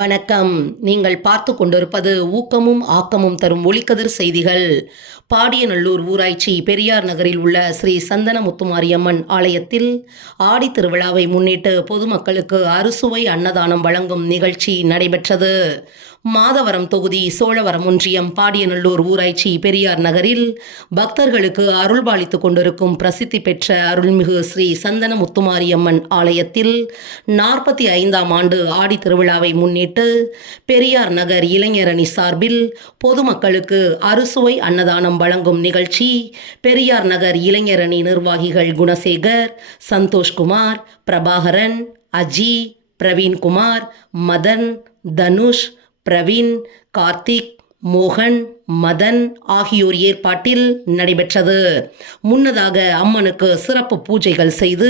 வணக்கம். நீங்கள் பார்த்து கொண்டிருப்பது ஊக்கமும் ஆக்கமும் தரும் ஒளிக்கதிர் செய்திகள். பாடியநல்லூர் ஊராட்சி பெரியார் நகரில் உள்ள ஸ்ரீ சந்தன முத்துமாரியம்மன் ஆலயத்தில் ஆடித் திருவிழாவை முன்னிட்டு பொதுமக்களுக்கு அறுசுவை அன்னதானம் வழங்கும் நிகழ்ச்சி நடைபெற்றது. மாதவரம் தொகுதி சோழவரம் ஒன்றியம் பாடியநல்லூர் ஊராட்சி பெரியார் நகரில் பக்தர்களுக்கு அருள்பாலித்துக் கொண்டிருக்கும் பிரசித்தி பெற்ற அருள்மிகு ஸ்ரீ சந்தன முத்துமாரியம்மன் ஆலயத்தில் 45ஆம் ஆண்டு ஆடித் திருவிழாவை முன்னிட்டு பெரியார் நகர் இளைஞரணி சார்பில் பொதுமக்களுக்கு அறுசுவை அன்னதானம் வழங்கும் நிகழ்ச்சி பெரியார் நகர் இளைஞரணி நிர்வாகிகள் குணசேகர், சந்தோஷ்குமார், பிரபாகரன், அஜி, பிரவீன்குமார், மதன், தனுஷ், பிரவீன், கார்த்திக், மோகன், மதன் ஆகியோர் ஏற்பாட்டில் நடைபெற்றது. முன்னதாக அம்மனுக்கு சிறப்பு பூஜைகள் செய்து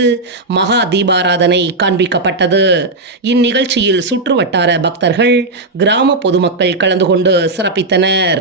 மகா தீபாராதனை காண்பிக்கப்பட்டது. இந்நிகழ்ச்சியில் சுற்றுவட்டார பக்தர்கள், கிராம பொதுமக்கள் கலந்து கொண்டு சிறப்பித்தனர்.